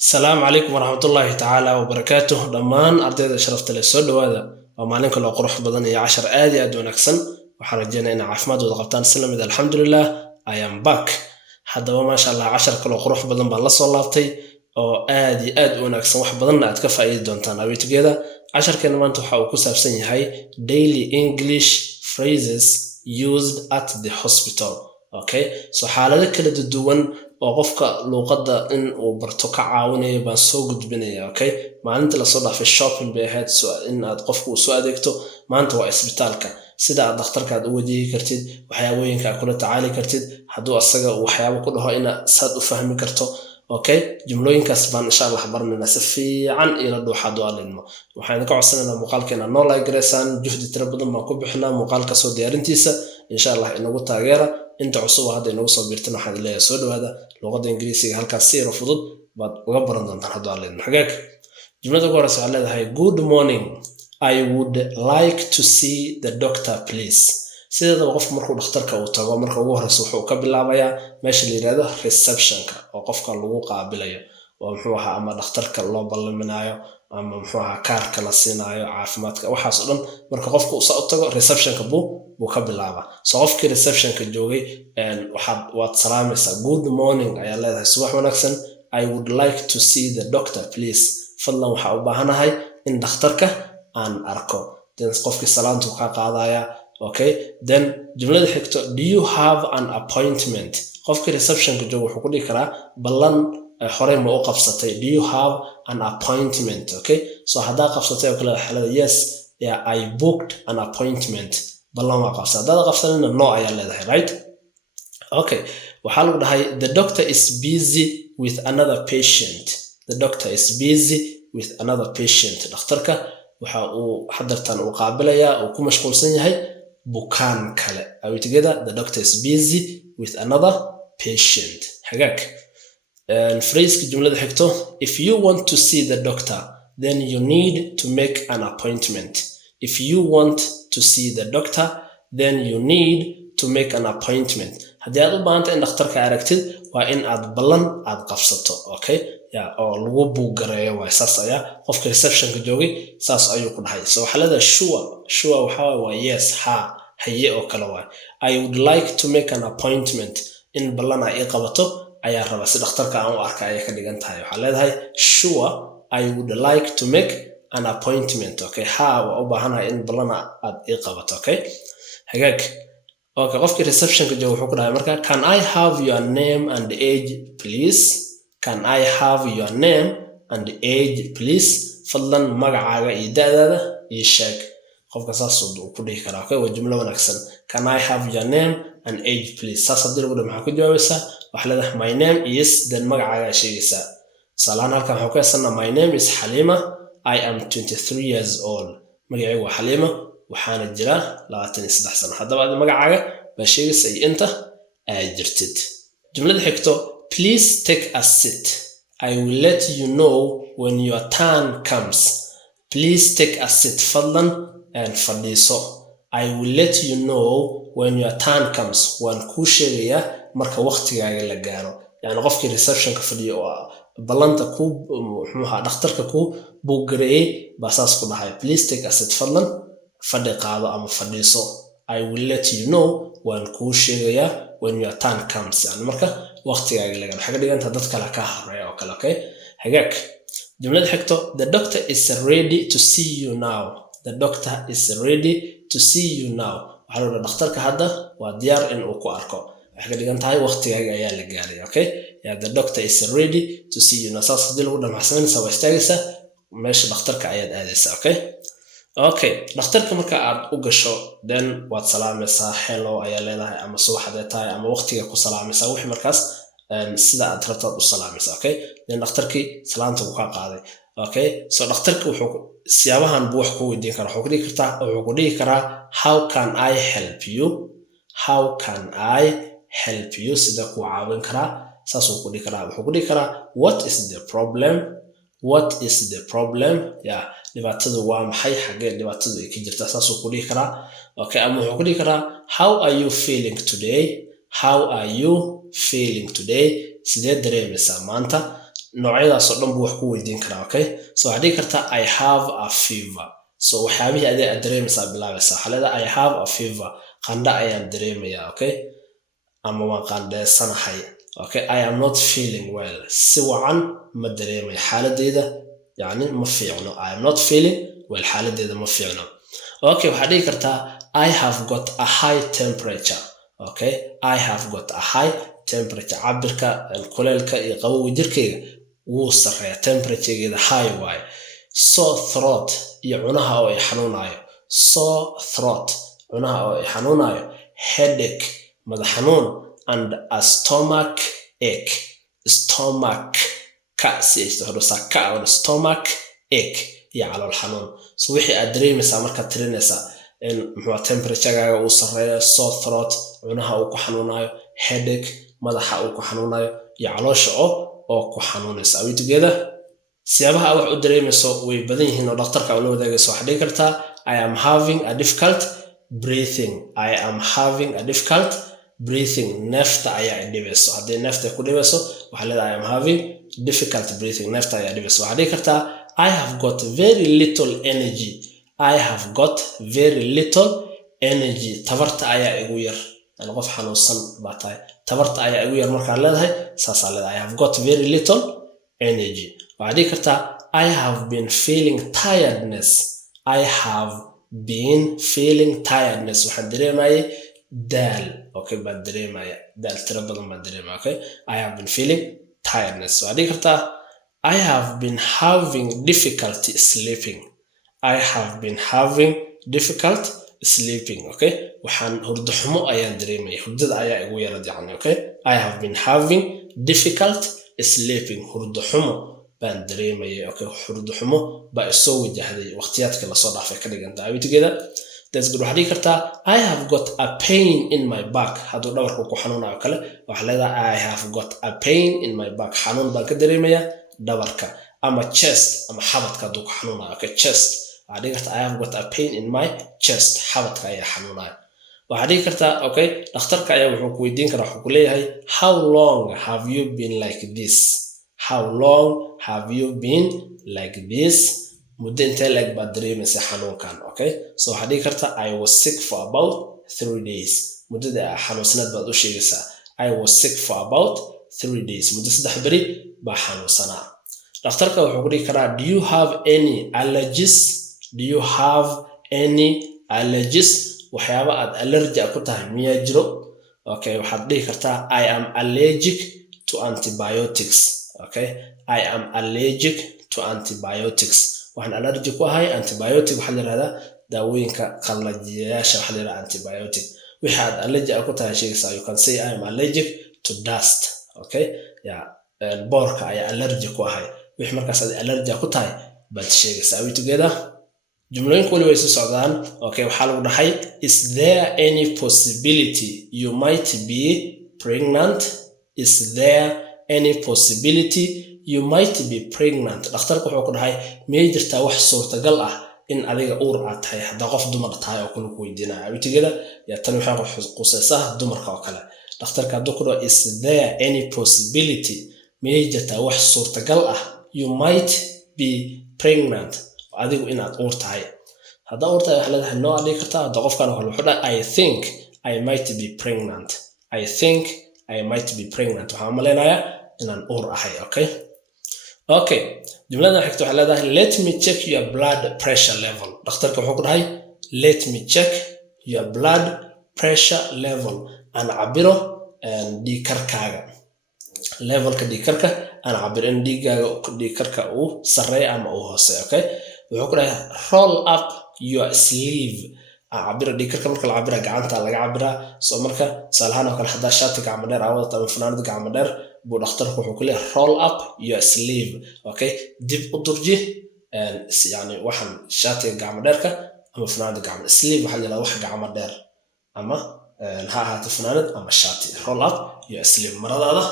السلام عليكم ورحمة الله تعالى وبركاته دمان أرديد شرفت لي سود وهذا ومالك لو قروح بدني 10 آدي أدون أكسن وحرجينا إن عفماد وضغطان سلم إذا الحمد لله I am back حدا ما شاء الله 10 كيلو قروح بدن بالله والله أو آدي أدون أكسن وح بدنا أتكفى أي دونتان أبي together 10 كنا ما أنتو حاول كوسف سني هاي daily English phrases used at the hospital okay so حالة كده الدون وقفك لغة إن وبرتقع عاوني بنسوق بنية أوكي ما أنت لصدق في الشوبينج بهاد سؤال إن أتقفك وسؤال دكتور ما أنت وإسبتالك سيدا دكتورك أودي كرتيد وحيوين كأكل تعالي كرتيد حدو الصجا وحياة كلها إن صد وفهم كرتو أوكي جملوين كسبان إن شاء الله حبرنا نسفي عن إلى دو حدو علم وحينك عصنا مقال كنا نولا جريسان جهد تربض ما كبحنا مقال كسو ديارنتيسا إن شاء الله إنه تغيره inta cusub hadda inoo soo biirtana waxaan leeyahay soo dhawaada luqadda ingiriisiga halkaas si yar fudud baad uga baran doontaan haddii aad leedahay xageek jumlada ugu horeysa waxay leedahay good morning I would like to see the doctor please sidoo qofka markuu dhakhtarka uu tago marka ugu horeysa wuxuu ka bilaabayaa meesha la yiraahdo receptionka oo qofka lagu qaabilayo oo muxuu ahaa ama dhakhtarka loo ballaminayo ama muxuu ahaa kaarka la siinayo caafimaadka waxaas oo dhan marka qofku uu soo tago receptionka buu ka bilaaba soo qofkii receptionka joogay waad salaamaysaa good morning ayaa leedahay subax wanaagsan I would like to see the doctor please fadlan waxa u baahanahay in dhakhtarka aan arko then qofkii salaantu ka qaadaya okay then jumlada xigto do you have an appointment qofkii receptionka jooga wuxuu ku dhigi karaa ballan horey ma u qabsatay do you have an appointment okay so hadaa qabsatay oo kale xalada yes yeah I booked an appointment ballan waa qabsatay hadaa qabsanayna no ayaa leedahay right okay waxa lagu dhahay the doctor is busy with another patient the doctor is busy with another patient dhakhtarka waxa uu hadartan uu qaabilaya oo ku mashquulsan yahay bukaan kale are we together the doctor is busy with another patient hagaag phrase jumlada xigto if you want to see the doctor then you need to make an appointment if you want to see the doctor then you need to make an appointment haddii aad u baahantay in dhakhtarka aragtid waa in aad ballan aad qabsato okay ya oo lagu buugareeyo waa saas ayaa qofka receptionka joogay saas ayuu ku dhahay so waxa leedahay sure waxa waa yes haye oo kale waa I would like to make an appointment in ballan ay qabato ayaa raba si dhakhtarka aan u arka ay ka dhigan tahay waxa leedahay sure I would like to make an appointment okay waa u baahanahay in ballan aad qabato okay hagaag okay qofkii receptionka jooga wuxuu ku dhahay marka can I have your name and age please can I have your name and age please fadlan magacaaga iyo da'daada iyo sheeg qofka saas uu ku dhihi karaa okay waa jumlo wanaagsan can I have your name and age please saas hadii lagu dhahay maxaa ku jawaabaysaa waxa leedahay my name is then magacaaga sheegaysaa salaan halkan waxaan ku haysanaa my name is Halima I am 23 years old magacaygu waa Halima waxaana jira 23 sano haddaba magacaaga ba sheegaysaa inta ay jirtid jumlada xigto please take a seat I will let you know when your turn comes please take a seat fadlan and fadhiiso I will let you know when your turn comes waan kuu sheegayaa marka waqtigaaga la gaaro yani qofkii receptionka fadhiyo ballanta ku muxuu dhakhtarka ku buugareeyay basaas ku dhahay please take a seat fadlan fadhi qaado ama fadhiiso I will let you know waan kuu sheegayaa when your turn comes yani marka waqtigaaga la gaaro xaga dhiganta dad kale ka horeeyo oo kale okay hagaag jumlada xigto the doctor is ready to see you now the doctor is ready to see you now waxa la dhakhtarka hadda waa diyaar in uu ku arko waxa dhigan tahay waqtigaaga ayaa la gaaray okay yeah the doctor is ready to see you now saas hadii lagu dhamacsanaysa waa istaagaysa meesha dhakhtarka ayaad aadaysa okay dhakhtarka marka aad u gasho then waad salaamaysaa hello ayaa leedahay ama subaxdee tahay ama waqtiga ku salaamaysaa wixii markaas sida aad rabtaad u salaamaysaa okay then dhakhtarkii salaanta uu ka qaaday okay so dhakhtarka wuxuu siyaabahan buu wax ku weydiin karaa wuxuu ku dhihi karaa how can I help you how can I help you sida ku caawin karaa saas uu ku dhihi karaa wuxuu ku dhihi karaa what is the problem yeah dhibaatadu waa maxay xagee dhibaatadu ay ka jirtaa saas uu ku dhihi karaa okay ama wuxuu ku dhihi karaa how are you feeling today sidee dareemaysaa maanta noocyadaas oo dhan buu wax ku weydiin karaa. Okay, so waxaad dhihi kartaa I have a fever. So waxyaabihii aad dareemaysaa bilaabaysaa. Waxaa leedahay I have a fever, qandho ayaan dareemayaa. Okay, ama waan qandheysanahay. Okay, I am not feeling well. Si wacan ma dareemay xaaladeyda, yani ma fiicno. I am not feeling well, xaaladeyda ma fiicno. Okay, waxaad dhihi kartaa I have got a high temperature. Okay, I have got a high temperature. Cabirka kuleelka iyo qabowga jirkeyga wuu sareeyaa, temperaturegeeda high waaye. Sore throat iyo cunaha oo ay xanuunayo. Sore throat, cunaha oo ay xanuunayo. Headache, madax xanuun. And a stomach ache. Stomach ka si ka or stomach ache iyo calool xanuun. So wixii aad dareemaysaa markaad tirinaysaa in temperature-gaaga uu sareeyo, sore throat, cunaha uu ku xanuunayo, headache, madaxa uu ku xanuunayo, iyo caloosha oo ku xanuunaysa. Are we together? Siyaabaha wax u dareemayso way badan yihiin oo dhakhtarka ula wadaagayso. Waxaad dhihi kartaa I am having a difficult breathing. I am having a difficult breathing. Neefta ayaa dhibayso. Haddii neefta ku dhibayso waxaa leedahay I am having difficult breathing. Neefta ayaa dhibayso. Waxaad dhihi kartaa I have got very little energy. I have got very little energy. Tabarta ayaa igu yar. Aan qof xanuunsan baa tahay. Tabarta ayaa igu yar markaan leedahay saasaa leedahay I have got very little energy. Waxaad dhihi kartaa I have been feeling tiredness. I have been feeling tiredness. Waxaan dareemayay daal. Okay, baan dareemaya daal tiro badan baan dareemaya. Okay, I have been feeling tiredness. Waxaad dhihi kartaa I have been having difficulty sleeping. I have been having difficult sleeping. Okay, waxaan hurdo xumo ayaan dareemaya. Hurdada ayaa igu yarad yani. Okay, I have been having difficult sleeping. Hurdo xumo baan dareemaya. Okay, hurdo xumo baa isoo wajahday waqtiyaadka la soo dhaafay ka dhiganta. Are we together? That's good. Waxaad dhihi kartaa I have got a pain in my back. Hadduu dhabarku ku xanuunayo kale waxaa leedahay I have got a pain in my back. Xanuun baan ka dareemaya dhabarka. Ama chest, ama xabadka hadduu ku xanuunayo. Okay, chest. Waxaad dhihi kartaa I have got a pain in my chest. Xabadka ayaa xanuunaya. Waxaad dhihi kartaa okay, dhakhtarka ayaa wuxuu ku weydiin karaa, wuxuu ku leeyahay how long have you been like this? How long have you been like this? Muddo intee leeg baad dareemaysaa xanuunkan. Okay, so waxaad dhihi kartaa I was sick for about 3 days. Muddada xanuunsanaad baad u sheegaysaa I was sick for about 3 days. Muddo 3 beri baa xanuunsanaa. Dhakhtarka wuxuu ku dhihi karaa do you have any allergies? Do you have any allergies? Waxyaaba aad allergy ku tahay miyaa jiro? Okay, waxaad dhihi kartaa I am allergic to antibiotics. Okay, I am allergic to antibiotics. Waxaan allergy ku ahay antibiotic. Waxaa la yiraahdaa daawooyinka qallajiyayaasha. Waxaa la yiraahdaa antibiotic. Wixii aad allergy ku tahay sheegaysaa you can say I am allergic to dust. Okay, yeah, boorka ayaa allergy ku ahay. Wixii markaas aad allergy ku tahay baad sheegaysaa. Are we together? Jumlooyinku wali way soo socdaan. Okay, waxaa lagu dhahay is there any possibility you might be pregnant? Is there any possibility you might be pregnant? Dhakhtarku wuxuu ku dhahay miyay jirtaa wax suurtagal ah in adiga uur aad tahay hadda qof dumar tahay oo kale ku weydiinaya. Are we together? Ya tan waxay qusaysaa dumarka oo kale. Dhakhtarka hadduu ku dhaho is there any possibility, miyay jirtaa wax suurtagal ah you might be pregnant, adigu inaad uur tahay. Hadda uur tahay waxaa leedahay no adii kartaa. Hadda qofkan wuxuu dhahay I think I might be pregnant. I think I might be pregnant. Waxaan maleynayaa inaan uur ahay. Okay, okay, jumladan xigta waxaa leedahay let me check your blood pressure level. Dhakhtarka wuxuu ku dhahay let me check your blood pressure level. Aan cabiro dhiigkarkaaga. Levelka dhiigkarka aan cabiro in dhiigkarka uu sareeyo ama uu hooseeyo. Okay, wuxuu ku dhahay roll up your sleeve. cabira dhiigkarka marka la cabira gacanta laga cabira. So marka salahan oo kale hadaa shaati gacmo dheer aad wadato ama funaanad gacmo dheer buu dhakhtarku wuxuu ku leeyahay roll up your sleeve. Okay, dib u durji yani waxan shaatiga gacmo dheerka ama funaanad gacmo sleeve waxa la wax gacmo dheer ama ha ahaato funaanad ama shaati. Roll up your sleeve, maradaada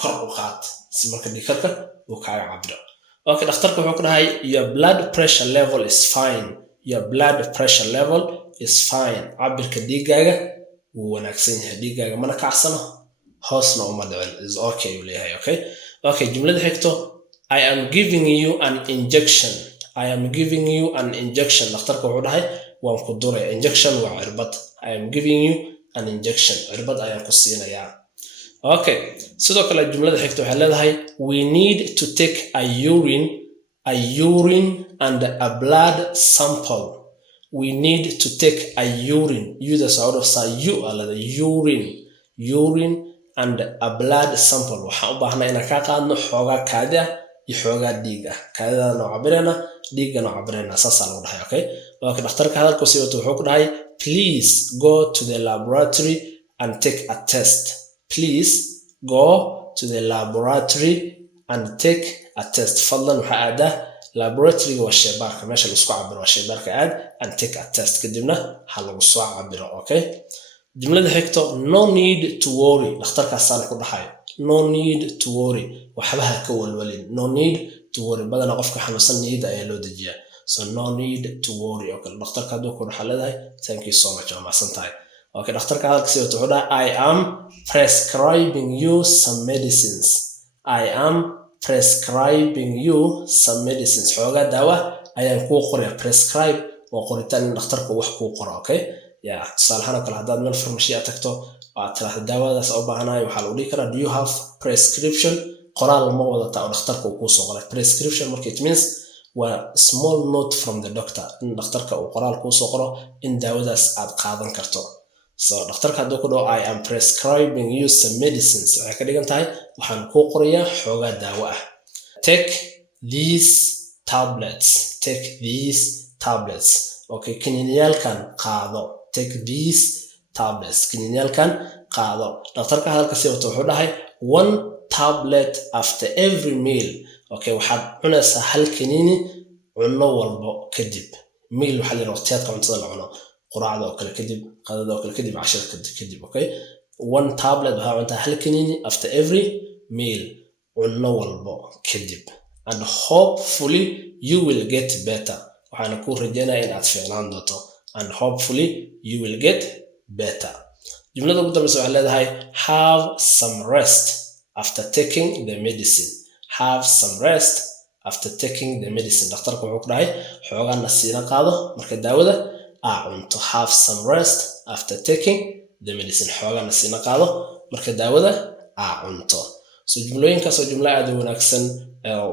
kor u qaad si marka dhiigkarka uu kaaga cabiro. Okay, dhakhtarku wuxuu ku dhahay your blood pressure level is fine. Your blood pressure level is fine. Cabirka dhiigaaga wuu wanaagsan yahay. Dhiigaaga mana kacsano hoosna uma dhicin. Is okay uu leeyahay. Okay, Okay, jumlada xigto I am giving you an injection. I am giving you an injection. Dhakhtarka wuxuu dhahay waan ku duray. Injection waa cirbad. I am giving you an injection. Cirbad ayaan ku siinayaa. Okay, sidoo kale jumlada xigta waxay leedahay we need to take a urine and a blood sample. We need to take a urine. Use urine and a blood sample. Waxaan u baahnaa inaan ka qaadno xoogaa kaadi ah iyo xoogaa dhiig ah. Kaadida noo cabirayna, dhiigga noo cabirayna. Saasaa lagu dhahay, okay? Okay, dhakhtarka hadalku sii wato wuxuu ku dhahay please go to the laboratory and take a test. Please go to the laboratory and take a test. Fadlan waxaa aadaa laboratoryga waa shaybaarka, meesha lagu soo cabiro waa shaybaarka aad and take a test. Kadibna ha lagu soo cabiro, okay? jumlada xigto no need to worry. dhakhtarkaasaan ku dhahay no need to worry. waxba ha ka walwalin. No need to worry. badana qofka xanuunsan niyada ayaa loo dejiyaa. So no need to worry. Okay, dhakhtarka hadduu ku dhaxa leedahay thank you so much. waa mahadsan tahay. Okay, dhakhtarka halka sii wuxuu dhahay I am prescribing you some medicines. I am prescribing you some medicines. xoogaa daawa ayaan kuu qoraya. Prescribe waa qoritaan in dhakhtarku wax kuu qoro, okay? Yeah, tusaalahaan oo kale haddaad meel farmashi aad tagto aad tiraahdo daawadaas u baahanahay waxaa lagu dhihi karaa do you have prescription? qoraal ma wadataa oo dhakhtarka uu kuu soo qoray. Prescription marka it means waa small note from the doctor, in dhakhtarka uu qoraal kuu soo qoro in daawadaas aad qaadan karto. So dhakhtarka hadduu ku dhaho I am prescribing you some medicines waxay ka dhigan tahay waxaan kuu qorayaa xoogaa daawo ah. Take these tablets. Take these tablets. Okay, kaniiniyaalkan qaado. Take these tablets. kaniiniyaalkan qaado. dhakhtarka hadalka sii wato wuxuu dhahay one tablet after every meal. Okay, waxaad cunaysaa hal kaniini cunno walbo kadib. meal waxaa la yidhaha waqtiyaadka cuntada la cuno. quraacda oo kale kadib, qadada oo kale kadib, cashada kadib, okay? one tablet waxaa cuntaa hal kaniini after every meal cunno walbo kadib. And hopefully you will get better. waxaana kuu rajaynayaa in aad fiicnaan doonto. And hopefully you will get better. jumlada ugu dambeysa waxay leedahay have some rest after taking the medicine. Have some rest after taking the medicine. dhakhtarku wuxuu ku dhahay xoogaa nasiino qaado marka daawada aa cunto. Have some rest after taking the medicine. xoogaa nasiino qaado marka daawada aa cunto. So jumlooyinkaas oo jumlo aad u wanaagsan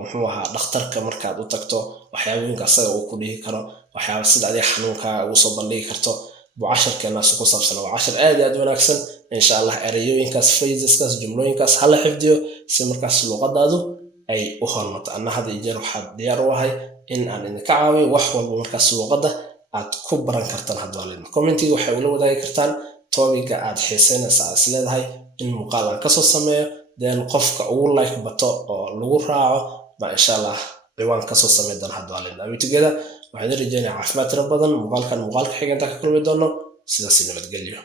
muxuu ahaa dhakhtarka markaad u tagto waxyaabooyinka asaga uu ku dhihi karo, waxyaaba sida adiga xanuunka ugu soo bandhigi karto. bucasharkeenaas ku saabsan waa cashar aad u wanaagsan. insha Allah erayooyinkaas, phraseskaas, jumlooyinkaas hala xifdiyo si markaas luqadaadu ay u hormarto. anna hadda iyo jeer waxaad diyaar u ahay in aan idinka caawiyo wax walba markaas luqadda aad ku baran kartaan. hadduu leedahay commentiga waxay ula wadaagi kartaan topiga aad xiiseynaysa aad is leedahay in muuqaal aan kasoo sameeyo, then qofka ugu like bato oo lagu raaco ba insha Allah ciwaan kasoo sameyn doona. hadduu leedahay together waxaan rajaynayaa caafimaad tiro badan. muuqaalkan muuqaalka xigeenta ka kulmi doono. sidaas nabadgelyo.